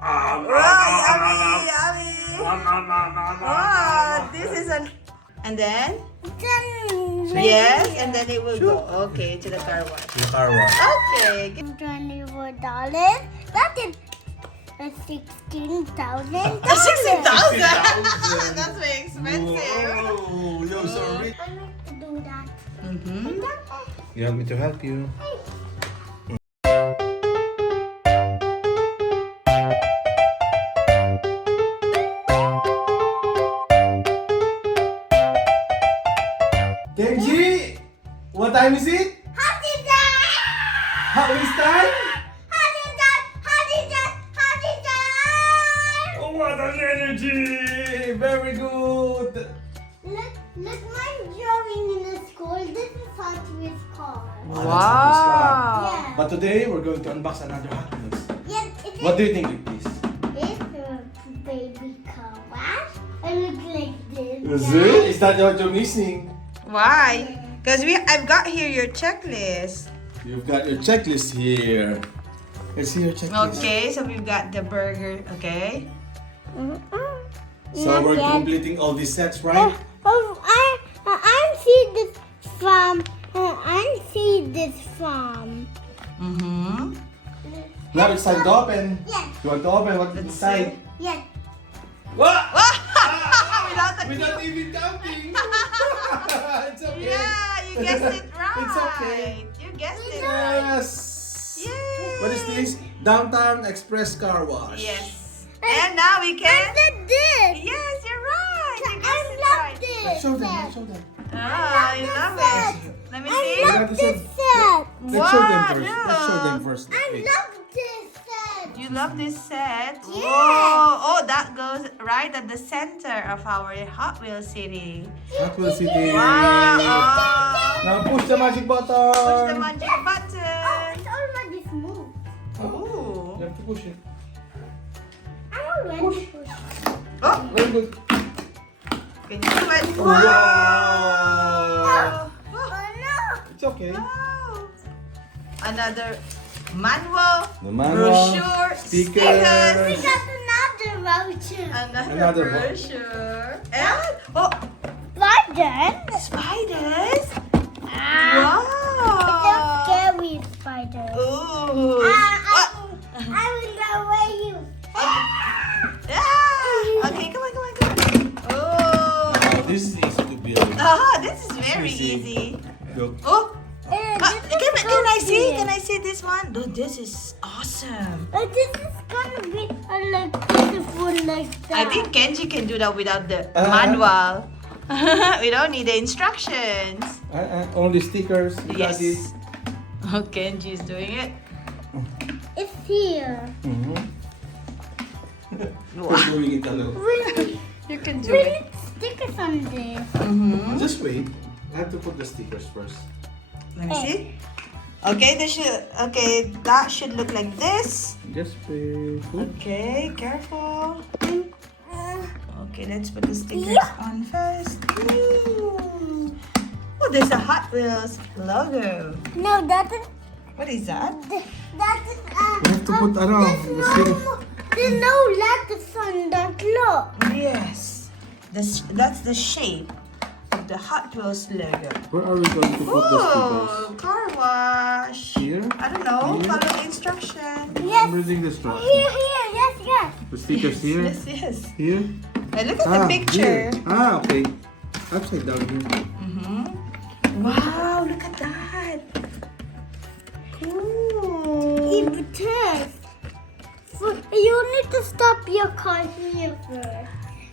Yummy, yummy. Oh, this is an... And then? Yes, and then it will go. Okay, to the car wash. The car wash. Okay. $24. That is 16,000. 60,000? That's very expensive. Whoa, you're so rich. I like to do that. Mm-hmm. You want me to help you? Kenji, what time is it? Hot Wheels time? Oh, what an energy! Very good. Look, mine drawing in the school. This is Hot Wheels car. Oh, that's Hot Wheels car. Yeah. But today we're going to unbox another Hot Wheels. Yes, What do you think of this? It's a baby Carwash. It looks like this. Is it? Is that what you're missing? Why? Because I've got here your checklist. You've got your checklist here. Let's see your checklist. Okay, so we've got the burger. Okay. So we're completing all these sets, right? I see this from. I see this from. Mm-hmm. Now it's time to open. Yes. You want to open what's Let's inside? Yes. What? Without the Without cube. even counting. It's okay. Yeah, you guessed it right. It's okay. You guessed it right. Yes. Yay. What is this? Downtown Express Car Wash. Yes. And now we can. I did this. Yes, you're right. You I guessed it love right. this. Show them. Show them. Ah, you love it. Let me see. I love this set. Let's show them Wow, first. Let's show them look. first. I Wait. love this set. You love this set? Yes. Oh, that goes right at the center of our Hot Wheels City. Hotwheels City. Wow. Now push the magic button. Push the magic Oh, button. it's already smooth. Ooh. You have to push it. I already pushed. Oh, Very good. can you do it? Wow. Oh no! It's okay. Wow. Another manual, The manual, brochure, stickers. We got another voucher. another Another brochure, and oh, Spider. spiders! Ah, it's a Wow! scary spider. Ooh! I will go away you. Ah! Okay, come on. Oh! This is easy to build. This is very Easy. easy. Look. Oh! This is Can I see? good. Can I see this one? Dude, this is awesome. This is gonna be like beautiful like that. I think Kenji can do that without the Uh-huh. manual. We don't need the instructions. Only stickers. You got it. Yes. Oh, Kenji is doing it. It's here. We're doing it alone. You can do We it. need stickers on this. Just wait. I have to put the stickers first. Let me see. Okay, that should look like this. Just wait. Okay, careful. Okay, let's put the stickers on first. Ooh. Oh, there's a Hot Wheels logo. No, that is What is that? that is You have to put around. there's no letters on that. Look. Yes. That's the shape of the Hot Wheels logo. Where are we going to put the stickers? Oh, car wash. Here? I don't know. Here? Follow the instruction. Yes. I'm reading the instructions. Here, yes. The stickers here. Yes. Here. Hey, look at the picture. Here. Okay. Upside down here. Wow, look at that. Cool. It turns. You need to stop your car here first.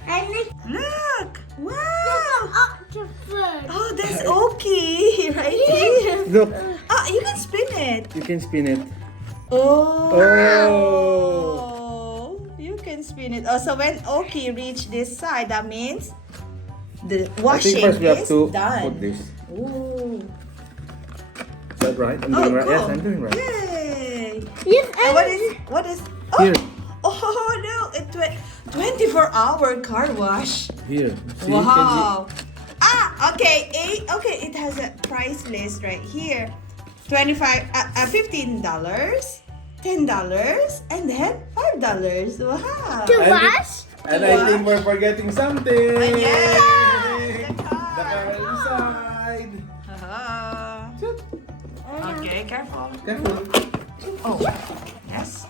And it Look. Wow. up to first. Oh, that's okay. Right here. Look. Oh, you can spin it. You can spin it. Oh. Oh. You can spin it. Oh, so when Oki reach this side, that means the I think washing first we have is to done. put this. Ooh. Is that right? I'm Oh, doing right. Yes, cool. I'm doing right. Yay. Yes, And what is? Oh. Here. Oh no! It 24-hour car wash. Here. See? Wow. Okay. Okay, it has a price list right here. $15, $10, $10 and then $5. Wow. To And- wash? And I think we're forgetting something. Yes. The car inside. Uh-huh. Okay, careful. Careful. Oh, yes.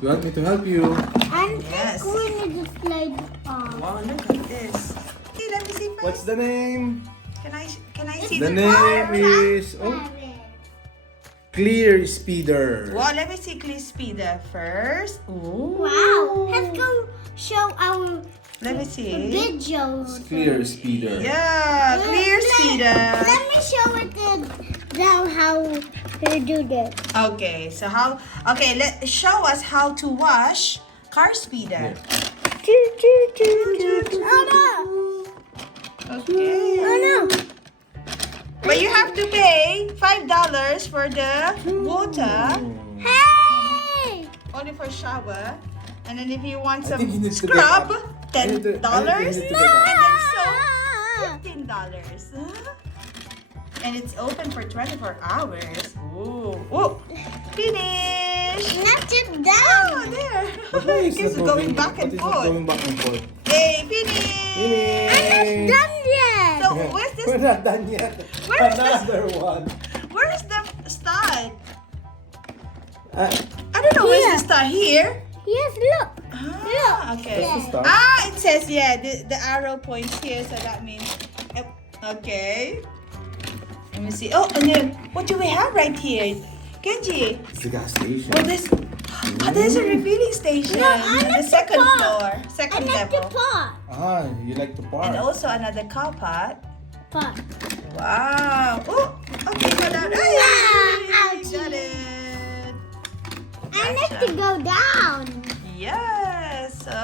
You want me to help you? And Yes. we need to slide on. Wow, look at this. Hey, let me see first. What's the name? Can I see The the name car? is Clear Speeder. Wow, let me see Clear Speeder first. Ooh. Wow. Let's go show our Let me see. video. Clear Speeder. Yeah, Clear Speeder. Let me show it down how to do this. Okay, so show us how to wash Car Speeder. Oh no! Okay. Oh no! But you have to pay $5 for the water, Hey! only for shower. And then if you want I some think he needs to scrub, get up. I need to- $10. I need to And get up. then soap, $15. And it's open for 24 hours. Ooh. Ooh. Finish. Not just Oh, down. there. But why is It's not going moving? back and What is not forth. going back and forth? Hey, finish. Finish. Done yet. So where's this? We're not done yet. Where is Another one. Where's the start? Ah, I don't know. Where's Here. the start? Here? Yes, look. Ah, okay. That's the start. Ah, it says the arrow points here, so that means okay. Let me see. Oh, and then what do we have right here, Kenji? it's the gas station. There's a refilling station No, I on the like the second pot. floor, I second like the level, pot. Ah, you like to park. and also another car part. Pot. Wow. Oh, okay, go down. Hey, ouchie. got it. I like to go down. Yes. So. Hey, I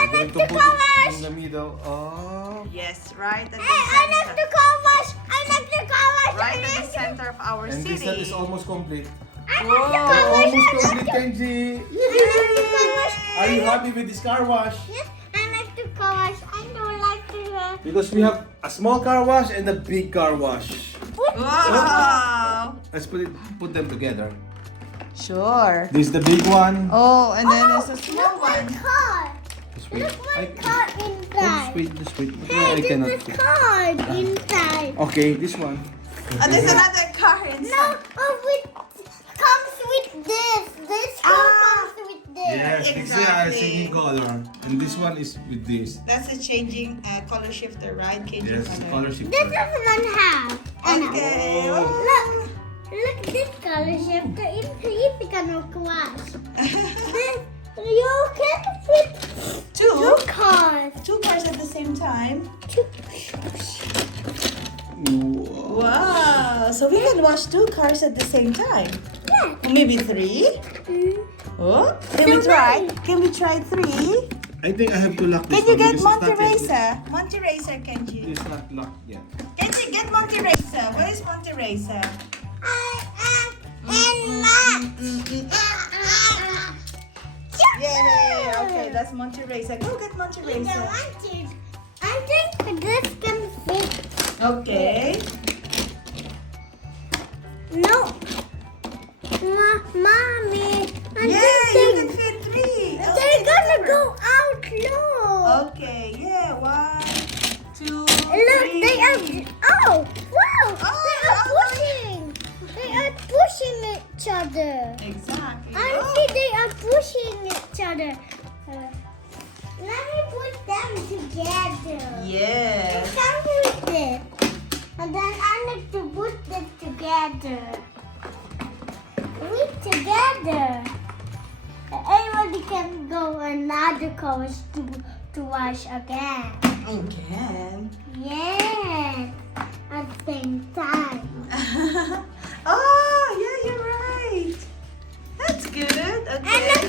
We're going like to the put car it wash. in the middle. Oh. Yes, right at the Hey, I like center. the car wash. I like the car wash. Right at the center of our And city. this set is almost complete. I like the Whoa. car wash. Almost I like complete, the Kenji. I like the car wash. Are you happy with this car wash? Yes, I like the car wash. I don't like the Because we have a small car wash and a big car wash. Wow. Let's put them together. Sure. This is the big one. Oh, and then there's a small look my one. car. Just wait. Look my I- car Oh, inside. just wait. Hey, I cannot. there's a card inside. Okay, this one. Oh, there's another car No, inside. comes with this. This car comes with this. Yes, Exactly. singing color. And this one is with this. That's a changing color shifter, right? Changing Yes, color. color This shifter. is one half. Okay. Oh. Look this color shifter. If you can wash. This, you can fit two Two cars. cars at the same time. Whoa. Wow. So we can wash two cars at the same time. Yeah. Or maybe three. Oh, can we try? Can we try three? I think I have to lock this Can you one get because Monty it's not yet- Racer? Monty Racer, Kenji. It's not locked yet. Kenji, get Monty Racer. Where is Monty Racer? I am in Max. Yay! Okay, that's Monty Racer. Go get Monty Racer. I think this can fit. Okay. No. Mommy. I Yeah, think you can fit three. they're gonna go out low. Okay, yeah. 1, 2, Look, 3. they are. Oh, wow! Oh, they are pushing. They are pushing each other. Exactly. I Oh. see they are pushing each other. Let me put them together. Yes. Come with it. And then I need to put it together. We together. Everybody can go another course to wash again. Again. Yes. At the same time. Oh, yeah, you're right. That's good. I Okay. like to.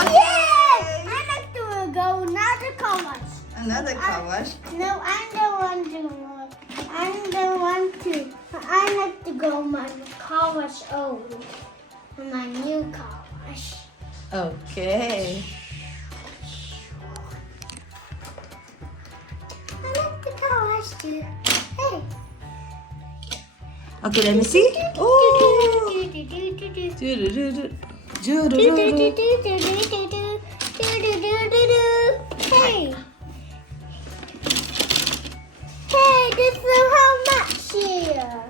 Okay. Yes. I like to go another course. Another car wash. No, I'm the one to. I'm the one to. I like to go my car wash old. My new car wash. Okay. I like the car wash too. Hey. Okay, let me see. Oh. Hey. Hey, this is how much here.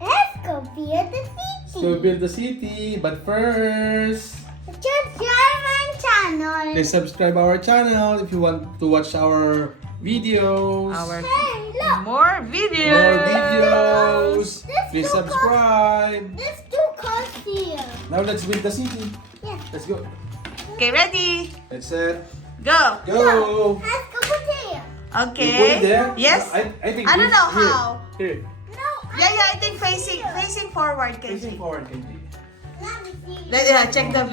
Let's go build the city. So build the city, but first, Subscribe my channel. please subscribe our channel if you want to watch our videos. Hey, look. More videos. More videos. Let's Please go subscribe. There's two cars here. Now let's build the city. Yeah. Let's go. Okay, ready? Let's set. Go. Go. Let's go put here. Okay. You put it there? Yes. I think I don't know here. how. Here. No. Yeah, I think facing forward, Facing Kenji. forward, Kenji. Let me see. Yeah, check the.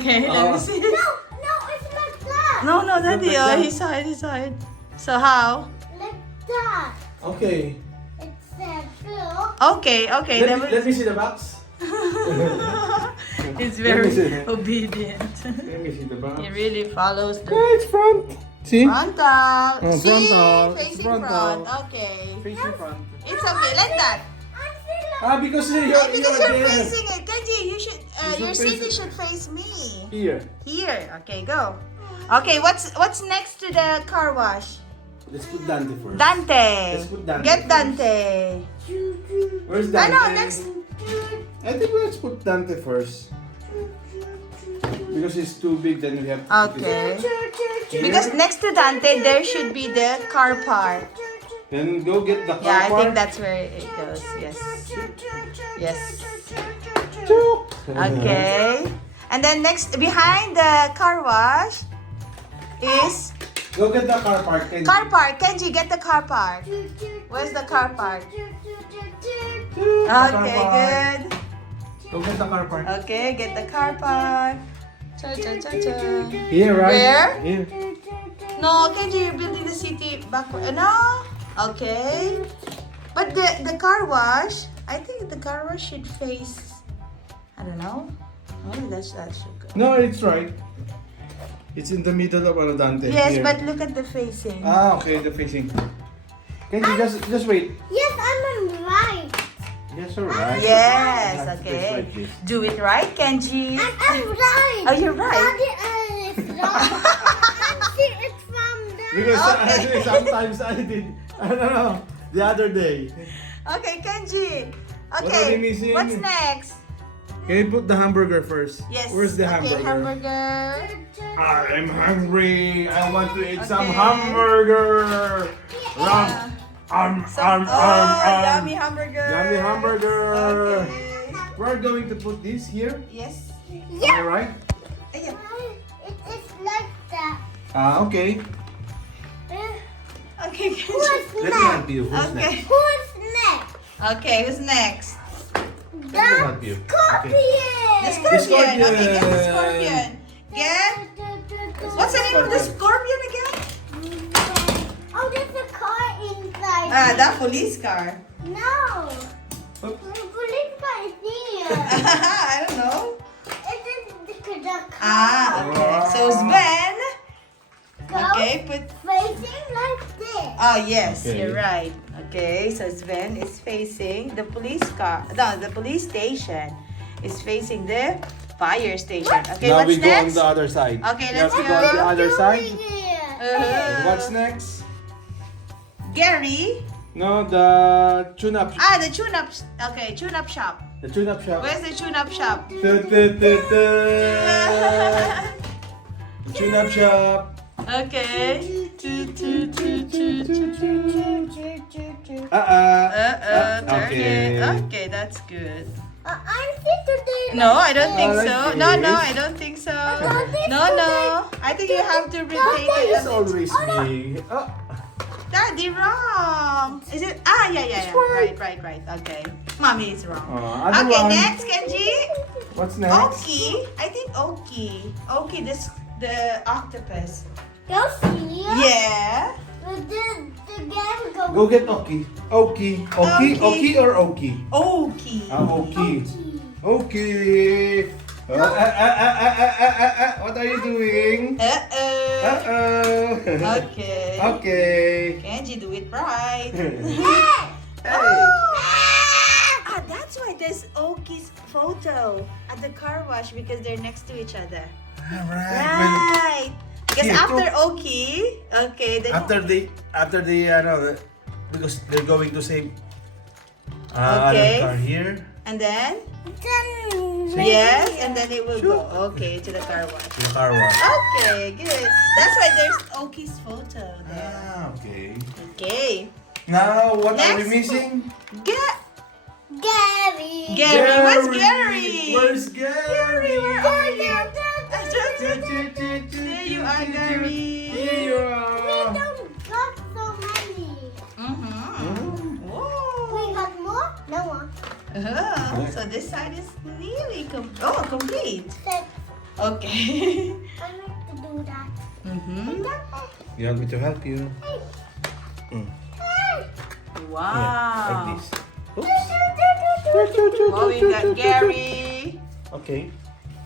Okay, let me see. No, it's like that. No, Daddy. like Oh, that. his side. So how? Like that. Okay. It's blue. Okay. Let me see the box. It's Let me see. very obedient. Let me see the box. He really follows the Yeah, it's front. See? frontal. Oh, See? frontal. Facing Frontal. front. Okay. Facing front. It's okay, like that. Because Because you're you're there. facing it. Kenji, you should, You your should city face it. should face me. Here. Here. Okay, go. Okay, what's next to the car wash? Let's put Dante first. Dante. Let's put Dante Get first. Dante. Where's I Dante? know, next. I think let's put Dante first. Because it's too big, then we have to put it. Okay. Because next to Dante, there should be the car park. Then go get the car Yeah, I park. think that's where it goes. Yes. Yes. Chuk. Okay. And then next, behind the car wash is Go get the car park. Kenji. car park. Kenji, get the car park. Where's the car park? Chuk, the car Okay, park. good. Go get the car park. Okay, get the car park. Cha, cha, cha, cha. Here, right? Where? Here. No, Kenji, you're building the city backward. No? Okay. But the car wash, I think the car wash should face, I don't know. Maybe that should go. No, it's right. It's in the middle of Dante. Yes, Here. but look at the facing. Ah, okay, the facing. Kenji, just wait. Yes, I'm right. Yes, alright. Yes, That's okay. right, please. Do it right, Kenji. I'm right. Oh, you're right. Daddy is right. And see, it's from there. Because Okay. sometimes I did, I don't know, the other day. Okay, Kenji. What are Okay, we missing? what's next? Can you put the hamburger first? Yes. Where's the Okay, hamburger? hamburger. I'm hungry. I want to eat some Okay. hamburger. Yummy hamburger. Yummy hamburger. Okay. We're going to put this here. Yes. Yeah. Alright? Ayan. It is like that. Okay. Okay, Kenji. Who's Let me next? help you. Who's Okay. next? Who's next? Okay, who's next? Let me help you. Scorpion. The scorpion. The Okay, get the scorpion. scorpion. Get. What's the name of the scorpion again? Oh, there's a car inside. The police car. No. Oops. The police car is here. I don't know. It is the car. Okay. So Sven. Go Okay, put. facing like this. Oh yes, Okay. you're right. Okay, so Sven is facing the police car. No, the police station is facing the fire station. Okay, Now what's we go on next? the other side. Okay, You let's have to go. go on the other side. Uh-huh. What's next? Gary. No, the tune-up. The tune-up. Okay, tune-up shop. The tune-up shop. Where's the tune-up shop? The tune-up shop. Okay. Turn Okay. it. Okay, that's good. I'm today. No, I don't think like so. No, this. I don't think so. like this No. I think you have to rotate it It's a bit. always me. Oh. Daddy, wrong. Is it? Yeah. Right. Okay. Mommy is wrong. Other Okay, one. next, Kenji. What's next? Oki. I think Oki. Oki, the octopus. Go see. Yeah. The game go. Go get Oki. Oki. Oki. Oki. Oki or Oki? Oki. Oki. Oki. What are you doing? Uh-oh. Uh-oh. Okay. Okay. Kenji, do it right. Hey! Hey. That's why there's Oki's photo at the car wash because they're next to each other. Right. Because Here, after Oki, okay, then after the because they're going to save Okay. other car here. and then Then yes, and then it will go okay to the car wash. The car wash. Okay, good. That's why there's Oki's photo there. Ah, okay. Okay. Now, what are we Next. missing? Gary. Gary, where's Gary? Where's Gary? Where are you? There you are, Gary. Here you We are. don't got so many. Mm-hmm. Whoa. We got more? No more. Oh, so this side is nearly complete. Six. Okay. I like to do that. Mm-hmm. You want me to help you? Wow. Like this. Oh, we got Gary, Okay.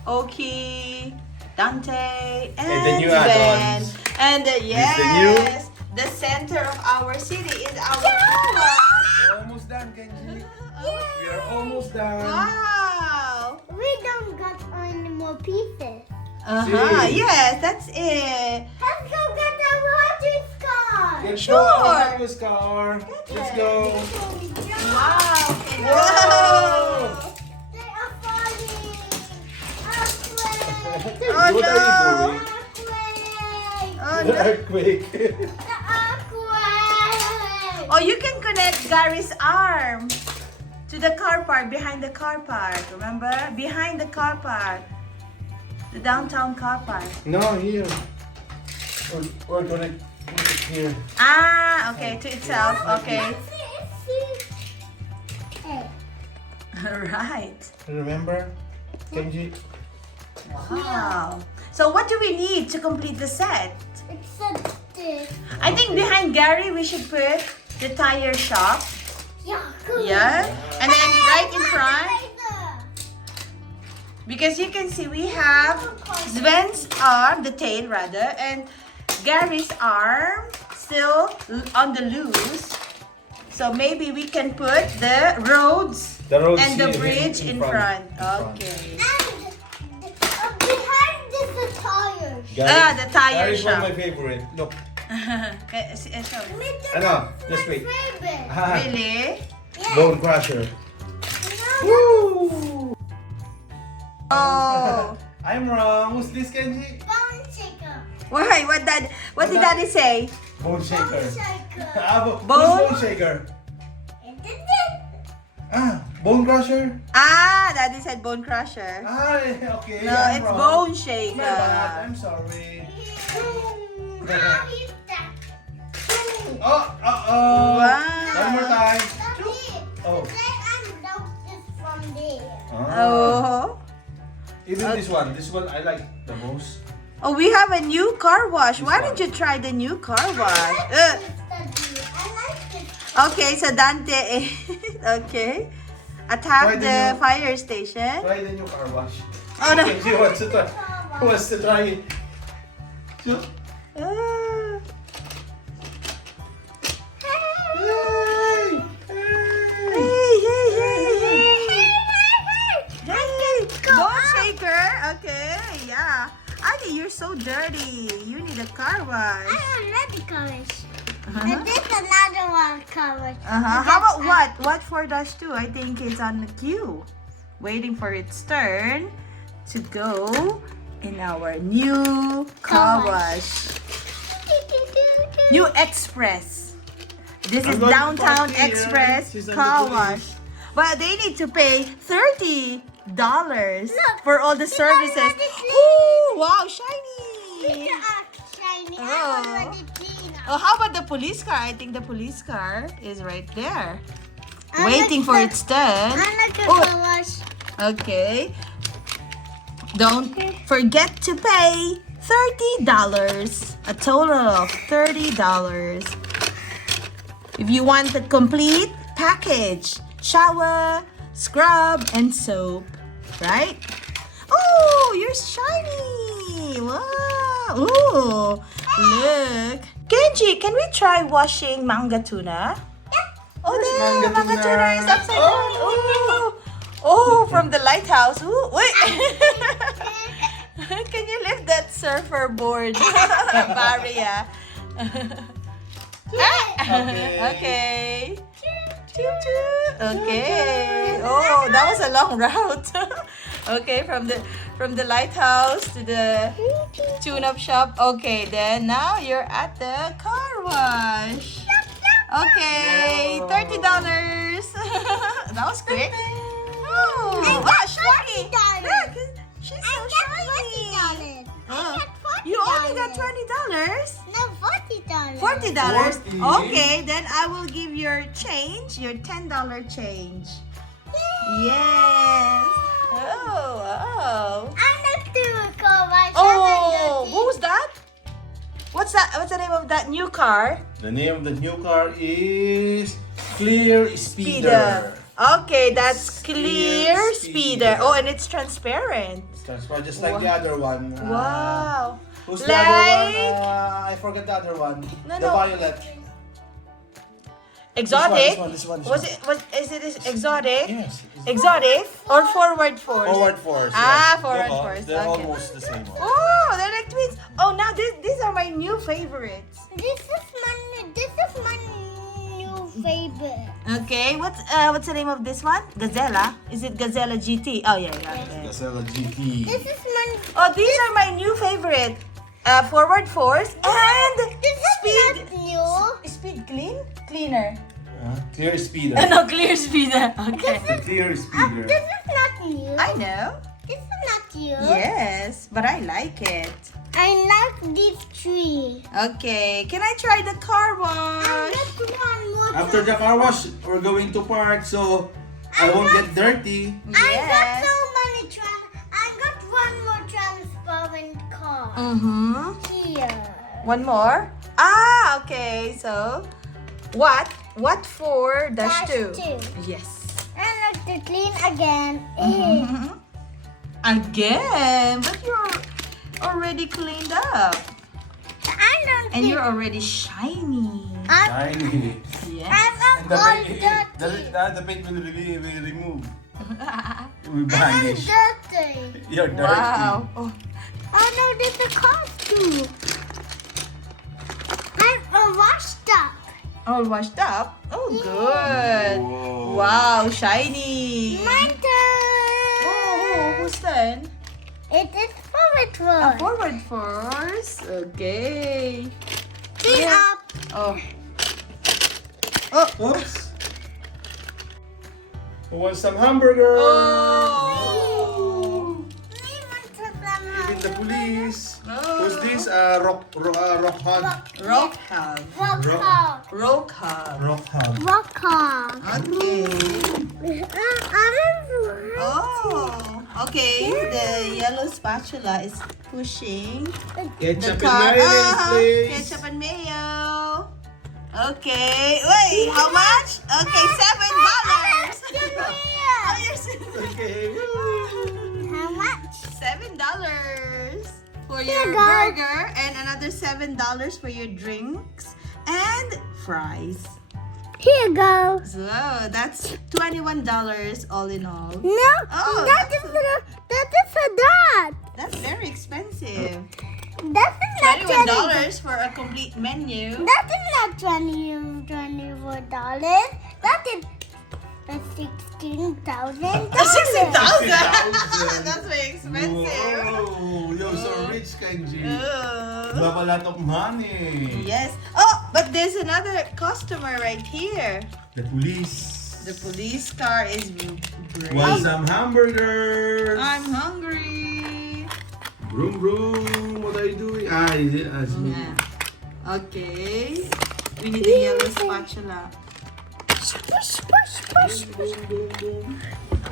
Oki, Dante, and the new Ben. add-ons. And This the new? yes, the center of our city is our car wash. We're almost done, Kenji. We are almost done. Wow. We don't got any more pieces. See? Yes, that's it. Let's go get the water car. Let's Sure. go. I'll have this car. Let's go. Wow. Whoa. They are falling. Earthquake. Oh, What no. are you doing? Earthquake. Oh, The no. earthquake. The earthquake. Oh, you can connect Gary's arm to the car park, behind the car park. Remember? Behind the car park. The downtown car park. No, here. We're gonna put it here. Ah, okay, to itself. Okay. Hey. Right. Remember, Kenji? Wow. So what do we need to complete the set? Except this. I think behind Gary we should put the tire shop. Yeah. Cool. Yeah. And then right in front, because you can see we have Sven's arm, the tail rather, and Gary's arm still on the loose. So maybe we can put the roads The road and the here, bridge in front. In front. Okay. And behind this the tires. The tire That is one of shop. my favorite. Look. Okay, show. Ano? Just wait. Favorite. Really? Yeah. Bone crusher. Woo! Oh. I'm wrong. Who's this, Kenji? Bone shaker. Why? What did Daddy say? Bone shaker. Bone shaker. Who's Bone? bone shaker? It did it. Bone crusher? Ah, Daddy said bone crusher. Okay. No, I'm it's wrong. bone My bad. shaker. I'm sorry. Now he's that. Oh. Wow. One more time. That's it. Oh. Then unlock this from there. Oh. Even this one I like the most. Oh, we have a new car wash. This Why one. don't you try the new car I wash? like this study. I like this. Okay, so Dante, okay. Try Attack the the new- fire station. Try the new car wash. Oh no. Kenji wants to try. Wants to try it. Ah. Yay! Hey, bone shaker. Okay, yeah. Annie, you're so dirty. You need a car wash. I already covered. Uh-huh. And this another one covered. How about what? What 4-2? I think it's on the queue. Waiting for its turn to go in our new car wash. New Express. This is I'm going to Downtown park here. Express She's on car the wash. But they need to pay $30 Look, for all the it's services. already clean. Oh, wow, shiny. Look at shiny. Oh. I already clean up. Oh, how about the police car? I think the police car is right there. I Waiting like for the- its turn. I like the Oh. car wash. Okay. Don't forget to pay $30. A total of $30. If you want the complete package, shower, scrub, and soap, right? Oh, you're shiny. Wow. Ooh, look. Kenji, can we try washing manga tuna? Oh, there, manga manga tuna? tuna is upside down. Oh. Oh, Oh, from the lighthouse. Ooh, wait. Can you lift that surfer board, Maria? Okay. Okay. Oh, that was a long route. Okay, from the lighthouse to the tune-up shop. Okay, then now you're at the car wash. Okay, $30. That was quick. Oh, wow, shiny. Look, she's so shiny. Oh, you only got $20? No, $40. $40. 40. Okay, then I will give your change, your $10 change. Yes. Oh. I'm not doing Carwash. Oh, who's that? What's that? What's the name of that new car? The name of the new car is Clear Speeder. Okay, that's Clear Clear Speeder. Speeder. Oh, and it's transparent. That's why just like the other one. Wow. Who's the other one? Like I forgot the other one. No, the no. violet. exotic. This one. Is it exotic? Yes. Exotic or forward force? Forward force. Ah, yes. forward They're force, They're okay. almost the same. Oh, they're like twins. Oh, now these are my new favorites. This is my new favorite. Okay, what's the name of this one? Gazella? Is it Gazella GT? Oh yeah. Gazella GT. This is my. Oh, these are my new favorite. Forward force and This is speed. not new. Speed cleaner. Clear Speeder. No, clear speeder. Okay. The Clear Speeder. This is not new. I know. This is not new. Yes, but I like it. I like this tree. Okay, can I try the car I wash? got one more. After the car wash, we're going to park, so I won't get dirty. I got Yes. so many I got one more transparent car. Mm-hmm. Here. One more? Ah, okay. So, what for dash two? Yes. I like to clean again. Mhm. Again, but you're already cleaned up. I don't And think you're already shiny. Shiny. Yes. I'm all The paint will remove. It will I'm vanish. dirty. You're dirty. Wow. Oh, Oh no, there's a costume. I'm washed up. all washed up. Oh, good. Whoa. Wow, shiny. My turn. Oh, who's turn? It is forward A roll. forward force. Okay. Clean Yeah. up. Oh. Oops. Who wants some hamburger? Oh. Even the police. Oh. Who's this? Rock hog. Rock hog. Rock Rock. hog. Rock hog. Rock hog. Rock hog. Okay. Oh. Okay. The yellow spatula is pushing Ketchup the and car. mayonnaise, please. Ketchup and mayo. Okay. Wait, how much? Okay, $7. Oh, you're Okay. How much? $7 for Here your you go. burger and another $7 for your drinks and fries. Here you go. So that's $21 all in all. No, Oh, that is a dot. That's very expensive. That is not $21 for a complete menu. That is not $24. That is $16,000. $16,000. That's very expensive. Whoa, you're so rich, Kenji. You Oh. have a lot of money. Yes. Oh, but there's another customer right here. The police. The police car is great. Want some hamburgers? I'm hungry. Vroom vroom. What are you doing? Is it as me? Yeah. Okay. We need a yellow spatula. Push, push, push, push.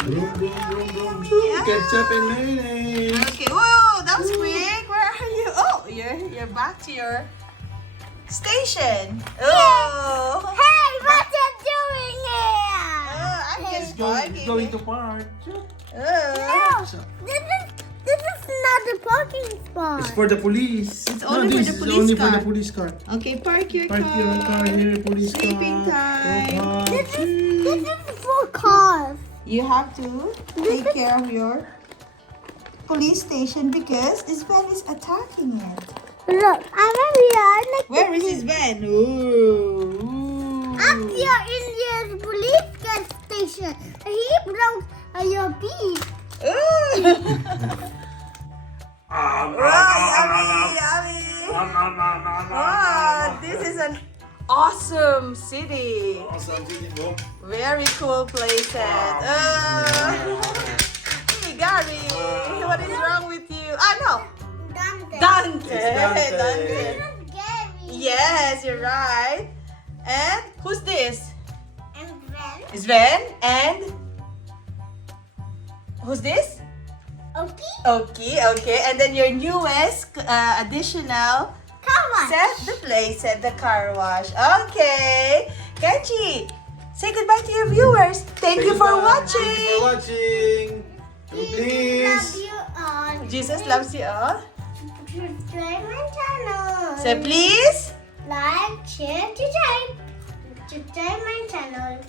Vroom vroom vroom vroom. Yeah. Ketchup and mayonnaise. Okay. Whoa, that was quick. Where are you? Oh, you're back to your station. Oh. Hey, what you doing here? I'm just Going to park. No, this is not the parking spot. It's for the police. It's only for this the is police only car. for the police car. Okay, park your Park your car here, police Sleeping car. time. Rock hog. This is for cars. You have to take care of your police station because this van is attacking it. Look, I'm here. Where is this van? Ooh. Up here in the police gas station. He broke your piece. Ooh. Wow, yummy, yummy. Wow, this is an awesome city. Awesome city, bro. Very cool playset. Hey, Gary, what is wrong with you? Ah, no. Dante. Dante. It's Dante. Dante. Gary. Yes, you're right. And who's this? And then, Sven. And who's this? okay. Okay. And then your newest additional Come on. set, the playset, the car wash. Okay. Kenji, say goodbye to your viewers. Thank you for watching. Thank you for watching. Love Please. you all. Jesus loves you all. Subscribe my channel. Say please. Like, share, subscribe. Subscribe my channel.